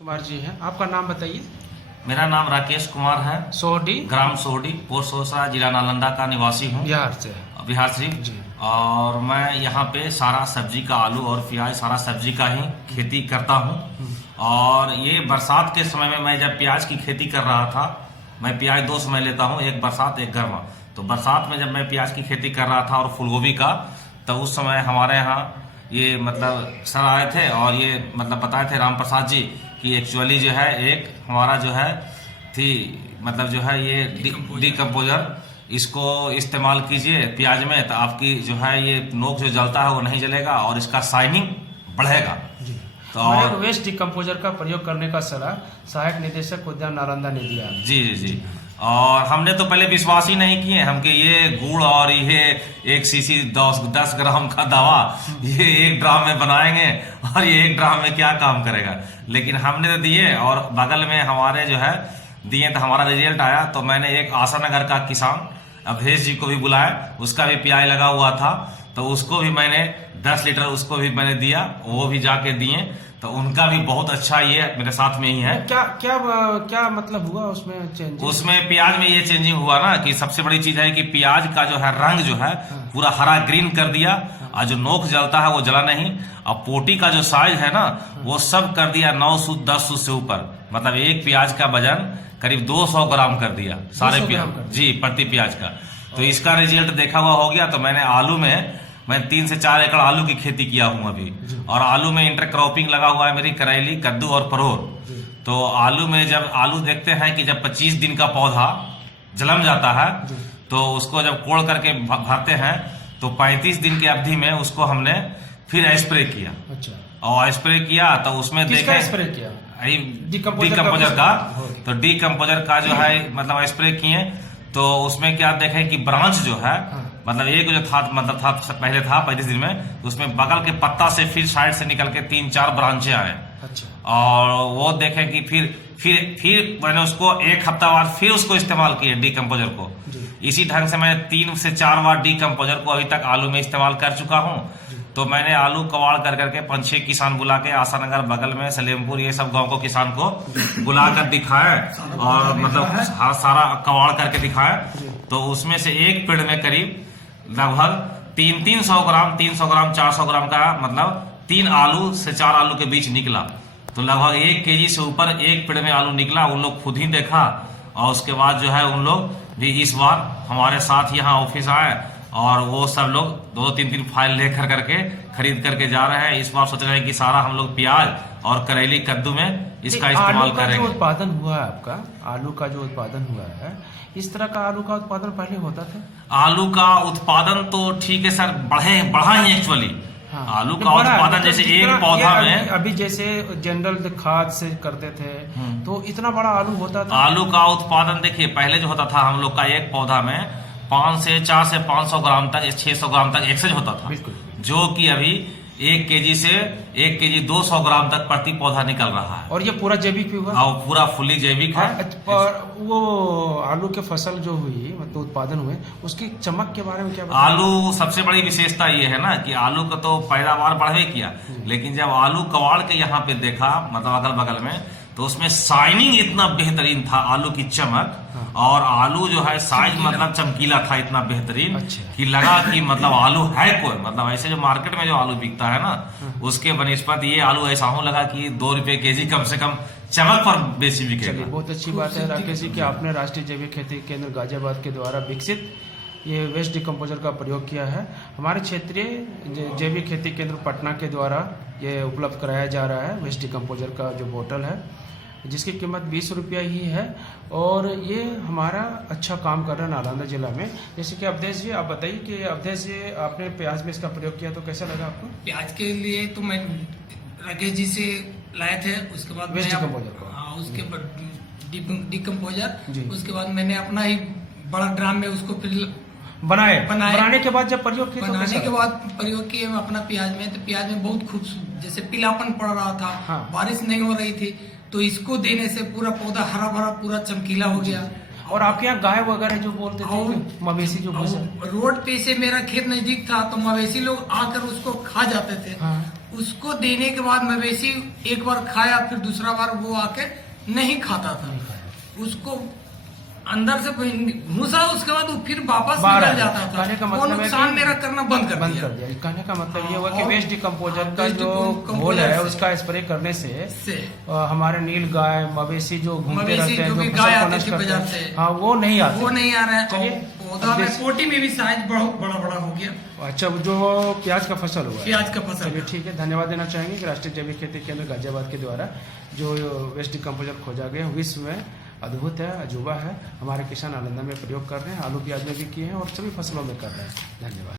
कुमार जी हैं, आपका नाम बताइए। मेरा नाम राकेश कुमार है। सोहडी, ग्राम सोहडी, पोस्ट सोसरा, जिला नालंदा का निवासी हूँ, बिहार से। बिहार से जी। और मैं यहाँ पे सारा सब्जी का, आलू और प्याज, सारा सब्जी का ही खेती करता हूँ। और ये बरसात के समय में मैं जब प्याज की खेती कर रहा था, मैं प्याज दो समय लेता हूँ, एक बरसात एक गर्मा। तो बरसात में जब मैं प्याज की खेती कर रहा था और फूलगोभी का, तो उस समय हमारे यहाँ ये मतलब सर आए थे और ये मतलब बताए थे राम प्रसाद जी कि एक्चुअली जो है एक हमारा जो है थी मतलब जो है ये डीकम्पोजर, इसको इस्तेमाल कीजिए प्याज में, तो आपकी जो है ये नोक जो जलता है वो नहीं जलेगा और इसका शाइनिंग बढ़ेगा। तो और वेस्ट डिकम्पोजर का प्रयोग करने का सलाह सहायक निदेशक उद्यान नालंदा ने दिया। जी जी जी। और हमने तो पहले विश्वास ही नहीं किए हम कि ये गुड़ और ये 1 सीसी 10 ग्राम का दवा ये एक ड्राम में बनाएंगे और ये एक ड्राम में क्या काम करेगा। लेकिन हमने तो दिए और बगल में हमारे जो है दिए, तो हमारा रिजल्ट आया। तो मैंने एक आशानगर का किसान अवधेश जी को भी बुलाया, उसका भी प्याज लगा हुआ था, तो उसको भी मैंने 10 लीटर उसको भी मैंने दिया, वो भी जाके दिए, तो उनका भी बहुत अच्छा ये मेरे साथ में ही है। क्या क्या क्या मतलब हुआ उसमें चेंज? उसमें प्याज में ये चेंजिंग हुआ ना कि सबसे बड़ी चीज है कि प्याज का जो है रंग जो है पूरा हरा ग्रीन कर दिया, और जो नोक जलता है वो जला नहीं, और पोटी का जो साइज है ना वो सब कर दिया 9 सूत 10 सूत से ऊपर। मतलब एक प्याज का वजन करीब 200 ग्राम कर दिया सारे प्याज जी, प्रति प्याज का। तो इसका रिजल्ट देखा हुआ हो गया। तो मैंने आलू में 3 से 4 एकड़ आलू की खेती किया हूँ अभी, और आलू में इंटरक्रॉपिंग लगा हुआ है मेरी, करेली, कद्दू और परोर। तो आलू में जब आलू देखते हैं कि जब 25 दिन का पौधा जलम जाता है, तो उसको जब कोड़ करके भरते हैं, तो 35 दिन की अवधि में उसको हमने फिर स्प्रे किया। अच्छा। और स्प्रे किया तो उसमें देखे स्प्रे किया डीकम्पोजर का। तो डीकम्पोजर का जो है मतलब स्प्रे किए, तो उसमें क्या देखे कि ब्रांच जो है मतलब एक जो था मतलब था पहले था 35 दिन में, तो उसमें बगल के पत्ता से फिर साइड से निकल के 3-4 ब्रांचें आए। अच्छा। और वो देखे कि फिर मैंने उसको 1 हफ्ता बाद फिर उसको इस्तेमाल किया डीकम्पोजर को। इसी ढंग से मैं 3 से 4 बार डीकम्पोजर को अभी तक आलू में इस्तेमाल कर चुका हूँ। तो मैंने आलू कवाड़ कर करके 5-6 किसान बुला के आशानगर बगल में सलेमपुर ये सब गांव को किसान को बुला कर दिखाया, और मतलब सारा कवाड़ करके दिखाया। तो उसमें से एक पेड़ में करीब लगभग 300 ग्राम 400 ग्राम का मतलब 3 आलू से 4 आलू के बीच निकला। तो लगभग 1 केजी से ऊपर एक पेड़ में आलू निकला। उन लोग खुद ही देखा, और उसके बाद जो है उन लोग भी इस बार हमारे साथ यहाँ ऑफिस आए, और वो सब लोग 2-3 फाइल लेकर करके खरीद करके जा रहे हैं। इस बार सोच रहे हैं कि सारा हम लोग प्याज और करेली कद्दू में इसका इस्तेमाल करेंगे। जो उत्पादन हुआ है आपका, आलू का जो उत्पादन हुआ है, इस तरह का आलू का उत्पादन पहले होता था? आलू का उत्पादन तो ठीक है सर, बढ़ा ही एक्चुअली। हाँ, आलू का उत्पादन जैसे एक पौधा में अभी जैसे जनरल खाद से करते थे, तो इतना बड़ा आलू होता था? आलू का उत्पादन देखिए पहले जो होता था हम लोग का एक पौधा में 4 से 500 ग्राम तक 600 ग्राम तक एक्सेज होता था, जो कि अभी 1 केजी 200 ग्राम तक प्रति पौधा निकल रहा है। और ये पूरा जैविक हुआ? हाँ, पूरा फुली जैविक है। और वो आलू के फसल जो हुई मतलब उत्पादन हुए, उसकी चमक के बारे में क्या बताएं? आलू सबसे बड़ी विशेषता ये है ना कि आलू का तो पैदावार बढ़वे किया, लेकिन जब आलू कवाड़ के यहाँ पे देखा मतलब अगल बगल में, तो उसमें शाइनिंग इतना बेहतरीन था, आलू की चमक, और आलू जो है साइज मतलब चमकीला था इतना बेहतरीन कि लगा कि मतलब आलू है कोई, मतलब ऐसे जो मार्केट में जो आलू बिकता है ना उसके बनिस्पत ये आलू ऐसा हो लगा कि 2 रुपए केजी कम से कम चमक पर बेची बिकेगा। बहुत अच्छी बात है राकेश जी कि आपने राष्ट्रीय जैविक खेती केंद्र गाजियाबाद के द्वारा विकसित ये वेस्ट डिकम्पोजर का प्रयोग किया है। हमारे क्षेत्रीय जैविक खेती केंद्र पटना के द्वारा ये उपलब्ध कराया जा रहा है वेस्ट डिकम्पोजर का जो बोतल है, जिसकी कीमत 20 रुपया ही है, और ये हमारा अच्छा काम कर रहा है नालंदा जिला में। जैसे कि अवधेश जी आप बताइए कि अवधेश जी आपने प्याज में इसका प्रयोग किया तो कैसा लगा आपको? प्याज के लिए तो मैं राकेश जी से लाए थे, उसके बाद वेस्ट डिकम्पोजर को, हाँ उसके बाद डिकम्पोजर, उसके बाद मैंने अपना ही बड़ा ड्राम में उसको फिर बनाने के बाद जब प्रयोग किया, बनाने के बाद प्रयोग किए अपना प्याज में, तो प्याज में बहुत खूबसूरत जैसे पीलापन पड़ रहा था। हाँ। बारिश नहीं हो रही थी, तो इसको देने से पूरा पौधा हरा भरा पूरा चमकीला हो गया। और आपके यहाँ गाय वगैरह जो बोलते थे, मवेशी जो रोड पे से मेरा खेत नजदीक था, तो मवेशी लोग आकर उसको खा जाते थे। उसको देने के बाद मवेशी एक बार खाया, फिर दूसरा बार वो आके नहीं खाता था। उसको अंदर से घुसा, उसके बाद वो फिर वापस निकल जाता था। कहने का वो मतलब है नुकसान कि मेरा करना बंद कर दिया। कहने का मतलब ये हुआ कि और वेस्ट डिकम्पोजर का वेस्ट जो डिकम्पोजर घोल है से- उसका स्प्रे करने से से हमारे नील गाय मवेशी जो घूमते मवेशी रहते हैं, जो जो भी फसल गाय को आती नष्ट थी करते बाजार हैं, से, हाँ वो नहीं आते। वो नहीं आ रहा है। चलिए, और पौधा अब में देख- कोटी में भी साइज बहुत बड़ा बड़ा हो गया। अच्छा, जो प्याज का फसल हुआ है। प्याज का फसल चलिए है। ठीक है, धन्यवाद देना चाहेंगे कि राष्ट्रीय जैविक खेती केंद्र गाजियाबाद के द्वारा जो वेस्ट डिकम्पोजर खोजा गया विश्व में अद्भुत है, अजूबा है। हमारे किसान आनंद में प्रयोग कर रहे हैं, आलू प्याज में भी किए हैं और सभी फसलों में कर रहे हैं। धन्यवाद।